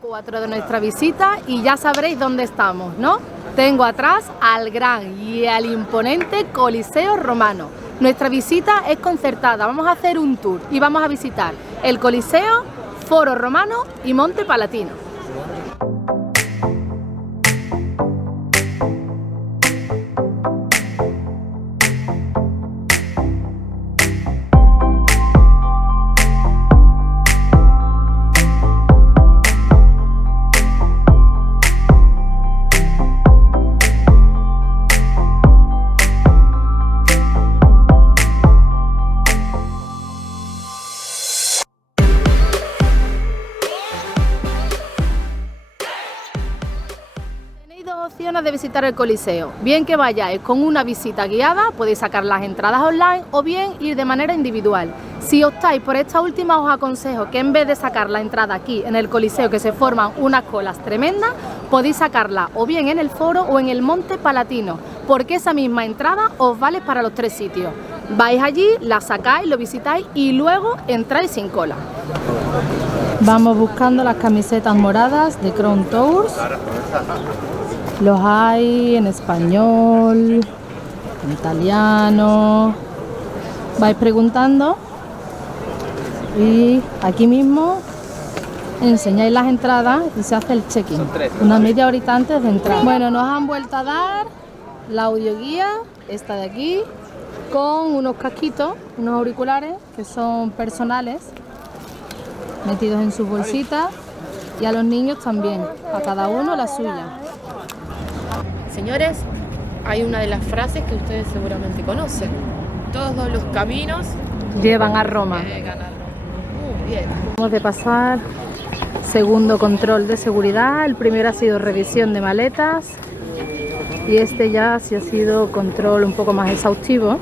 4 de nuestra visita y ya sabréis dónde estamos, ¿no? Tengo atrás al gran y al imponente Coliseo Romano. Nuestra visita es concertada, vamos a hacer un tour y vamos a visitar el Coliseo, Foro Romano y Monte Palatino. De visitar el Coliseo, bien que vayáis con una visita guiada, podéis sacar las entradas online o bien ir de manera individual. Si optáis por esta última, os aconsejo que en vez de sacar la entrada aquí en el Coliseo, que se forman unas colas tremendas, podéis sacarla o bien en el Foro o en el Monte Palatino, porque esa misma entrada os vale para los 3 sitios. Vais allí, la sacáis, lo visitáis y luego entráis sin cola. Vamos buscando las camisetas moradas de Crown Tours. Los hay en español, en italiano. Vais preguntando y aquí mismo enseñáis las entradas y se hace el check-in. Una media horita antes de entrar. Bueno, nos han vuelto a dar la audioguía, esta de aquí, con unos casquitos, unos auriculares que son personales, metidos en sus bolsitas, y a los niños también, a cada uno la suya. Señores, hay una de las frases que ustedes seguramente conocen. Todos los caminos llevan a Roma. Muy bien. Vamos de pasar segundo control de seguridad. El primero ha sido revisión de maletas y este ya sí ha sido control un poco más exhaustivo.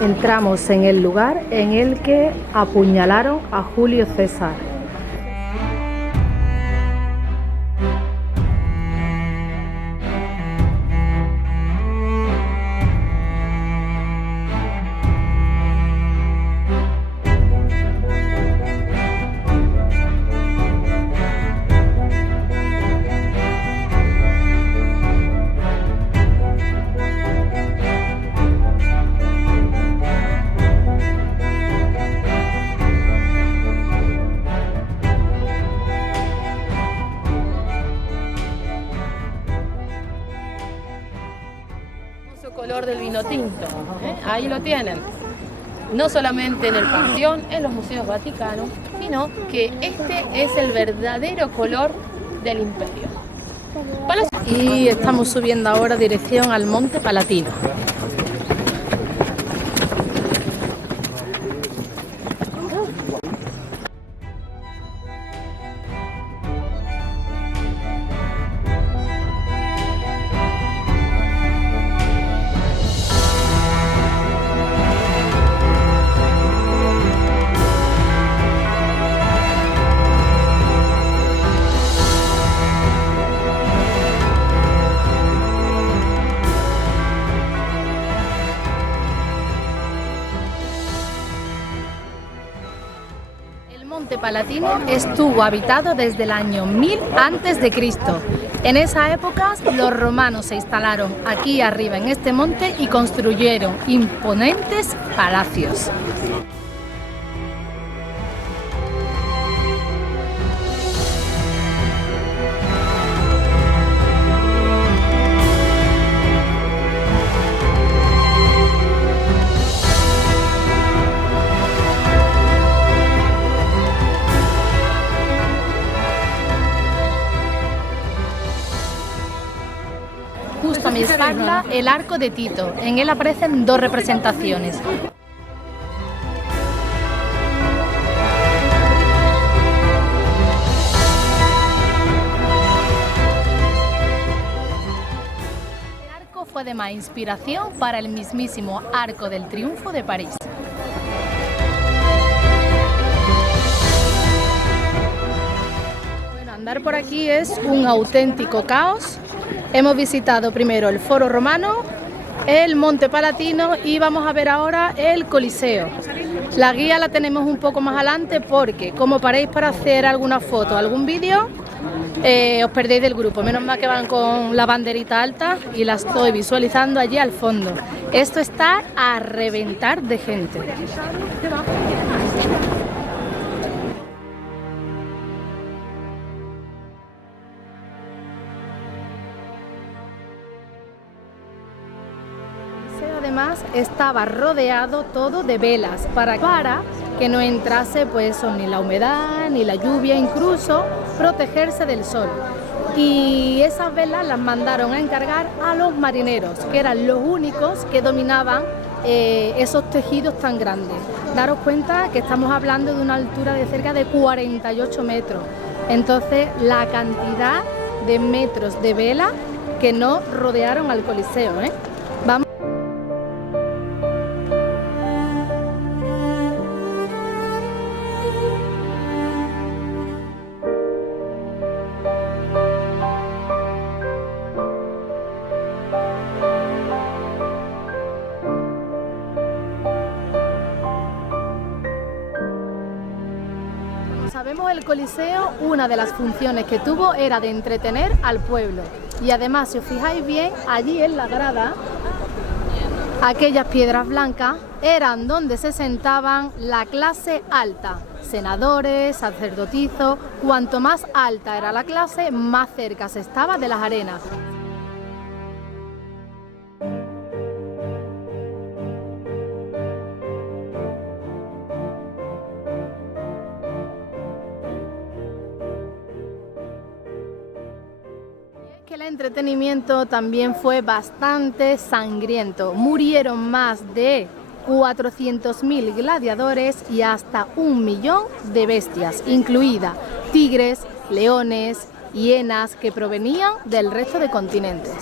Entramos en el lugar en el que apuñalaron a Julio César. Color del vino tinto, ahí lo tienen, no solamente en el Panteón, en los museos vaticanos, sino que este es el verdadero color del imperio. Y estamos subiendo ahora dirección al Monte Palatino. El Monte Palatino estuvo habitado desde el año 1000 a.C. En esa época los romanos se instalaron aquí arriba en este monte y construyeron imponentes palacios. Justo a mi espalda, el arco de Tito. En él aparecen 2 representaciones. fue además inspiración para el mismísimo Arco del Triunfo de París. Bueno, andar por aquí es un auténtico caos. Hemos visitado primero el Foro Romano, el Monte Palatino y vamos a ver ahora el Coliseo. La guía la tenemos un poco más adelante porque como paréis para hacer alguna foto, algún vídeo, os perdéis del grupo. Menos mal que van con la banderita alta y la estoy visualizando allí al fondo. Esto está a reventar de gente. Además estaba rodeado todo de velas para que no entrase pues eso, ni la humedad ni la lluvia, incluso protegerse del sol. Y esas velas las mandaron a encargar a los marineros, que eran los únicos que dominaban esos tejidos tan grandes. Daros cuenta que estamos hablando de una altura de cerca de 48 metros. Entonces la cantidad de metros de vela que no rodearon al Coliseo, Vamos. Sabemos, el Coliseo, una de las funciones que tuvo era de entretener al pueblo. Y además, si os fijáis bien, allí en la grada, aquellas piedras blancas eran donde se sentaban la clase alta, senadores, sacerdotisas. Cuanto más alta era la clase, más cerca se estaba de las arenas. El entretenimiento también fue bastante sangriento. Murieron más de 400.000 gladiadores y hasta 1 millón de bestias, incluidas tigres, leones, hienas, que provenían del resto de continentes.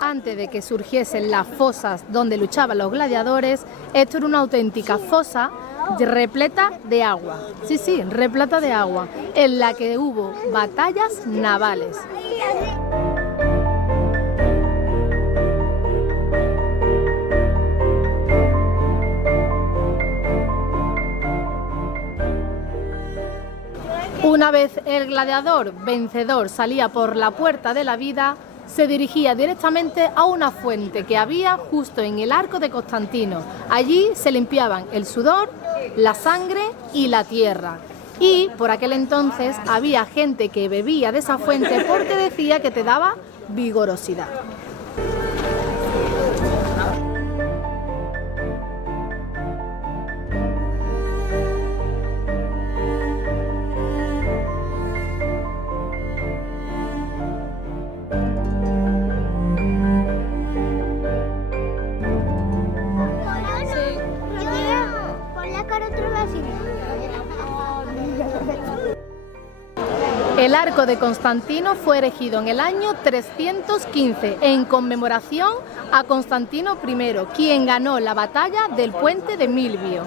Antes de que surgiesen las fosas donde luchaban los gladiadores, esto era una auténtica fosa repleta de agua. Sí, repleta de agua, en la que hubo batallas navales. Una vez el gladiador vencedor salía por la puerta de la vida, se dirigía directamente a una fuente que había justo en el Arco de Constantino. Allí se limpiaban el sudor, la sangre y la tierra. Y por aquel entonces había gente que bebía de esa fuente porque decía que te daba vigorosidad. El Arco de Constantino fue erigido en el año 315 en conmemoración a Constantino I, quien ganó la batalla del puente de Milvio.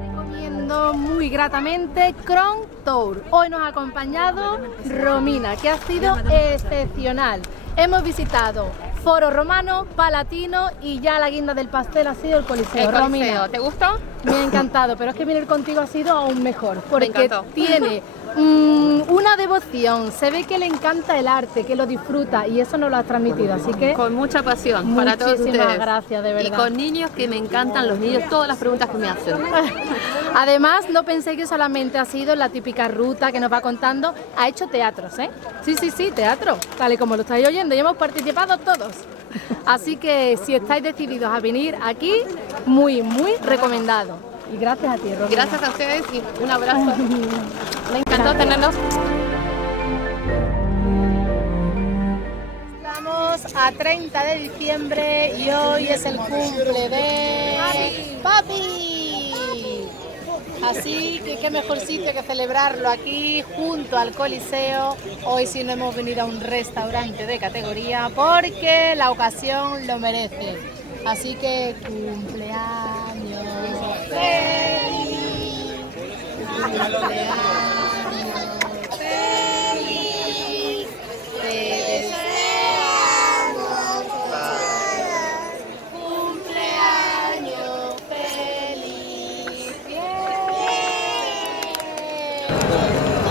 Recomiendo muy gratamente Cron Tour. Hoy nos ha acompañado Romina, que ha sido excepcional. Hemos visitado Foro Romano, Palatino y ya la guinda del pastel ha sido el Coliseo. Romina, ¿te gustó? Me ha encantado, pero es que venir contigo ha sido aún mejor, porque tiene una devoción, se ve que le encanta el arte, que lo disfruta y eso nos lo has transmitido, así que con mucha pasión para todos ustedes. Muchísimas gracias, de verdad. Y con niños, que me encantan los niños, todas las preguntas que me hacen. Además, no pensé que solamente ha sido la típica ruta que nos va contando, ha hecho teatros, ¿eh? Sí, teatro, tal y como lo estáis oyendo, y hemos participado todos. Así que si estáis decididos a venir aquí, muy recomendado. Y gracias a ti, Romina. Gracias a ustedes y un abrazo. Me encantó tenerlos. Estamos a 30 de diciembre y hoy es el cumple de ¡Papi! Así que qué mejor sitio que celebrarlo aquí junto al Coliseo. Hoy sí no hemos venido a un restaurante de categoría porque la ocasión lo merece. Así que cumpleaños feliz, cumpleaños feliz, te deseamos cumpleaños feliz. Bien.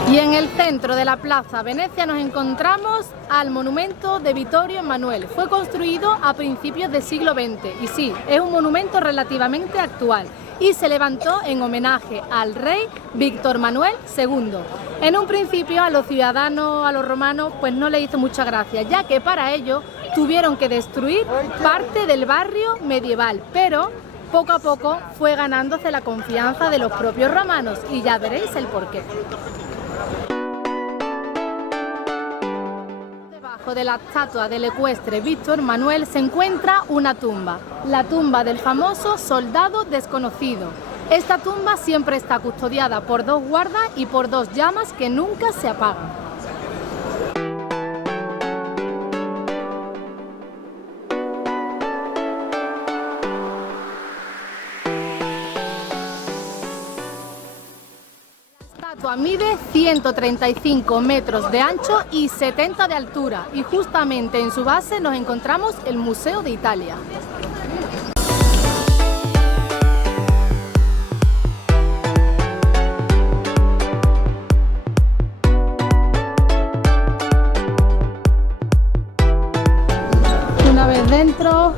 Y en el centro de la Plaza Venecia nos encontramos al monumento de Vittorio Emanuele. Fue construido a principios del siglo XX y sí, es un monumento relativamente actual y se levantó en homenaje al rey Víctor Manuel II. En un principio a los ciudadanos, a los romanos, pues no les hizo mucha gracia, ya que para ello tuvieron que destruir parte del barrio medieval, pero poco a poco fue ganándose la confianza de los propios romanos y ya veréis el porqué. Debajo de la estatua del ecuestre Víctor Manuel se encuentra una tumba, la tumba del famoso soldado desconocido. Esta tumba siempre está custodiada por dos guardas y por dos llamas que nunca se apagan. La estatua mide 135 metros de ancho y 70 de altura y justamente en su base nos encontramos el Museo de Italia. Una vez dentro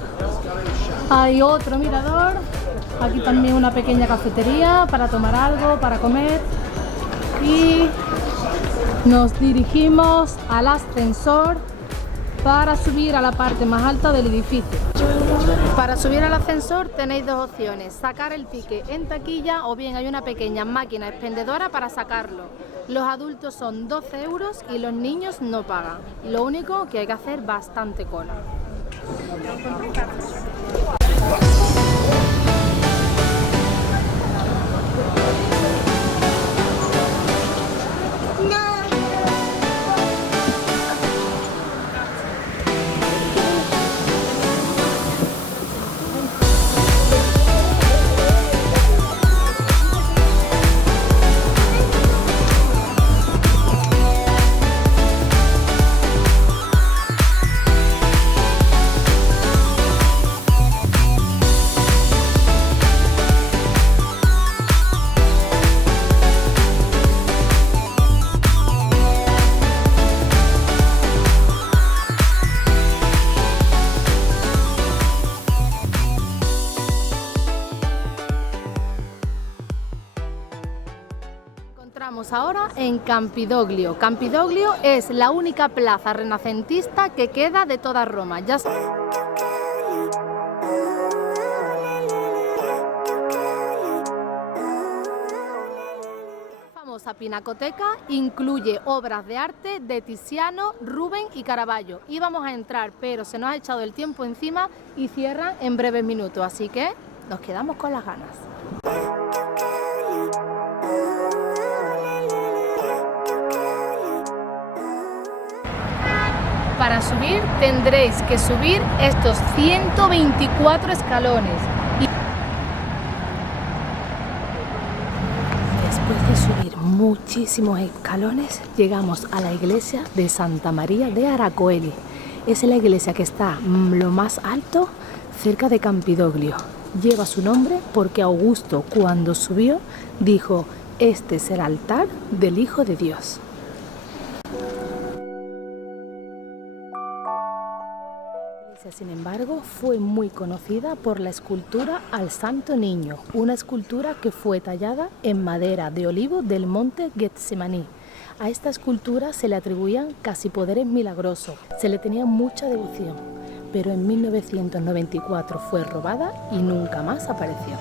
hay otro mirador, aquí también una pequeña cafetería para tomar algo, para comer. Y nos dirigimos al ascensor para subir a la parte más alta del edificio. Para subir al ascensor tenéis dos opciones, sacar el ticket en taquilla o bien hay una pequeña máquina expendedora para sacarlo. Los adultos son 12 euros y los niños no pagan. Lo único que hay que hacer bastante cola. Entramos ahora en Campidoglio. Campidoglio es la única plaza renacentista que queda de toda Roma. La famosa Pinacoteca incluye obras de arte de Tiziano, Rubens y Caravaggio. Íbamos a entrar, pero se nos ha echado el tiempo encima y cierran en breves minutos, así que nos quedamos con las ganas. Para subir tendréis que subir estos 124 escalones. Después de subir muchísimos escalones, llegamos a la iglesia de Santa María de Aracoeli. Es la iglesia que está lo más alto cerca de Campidoglio. Lleva su nombre porque Augusto, cuando subió, dijo: "Este es el altar del Hijo de Dios". Sin embargo, fue muy conocida por la escultura al Santo Niño, una escultura que fue tallada en madera de olivo del monte Getsemaní. A esta escultura se le atribuían casi poderes milagrosos, se le tenía mucha devoción, pero en 1994 fue robada y nunca más apareció.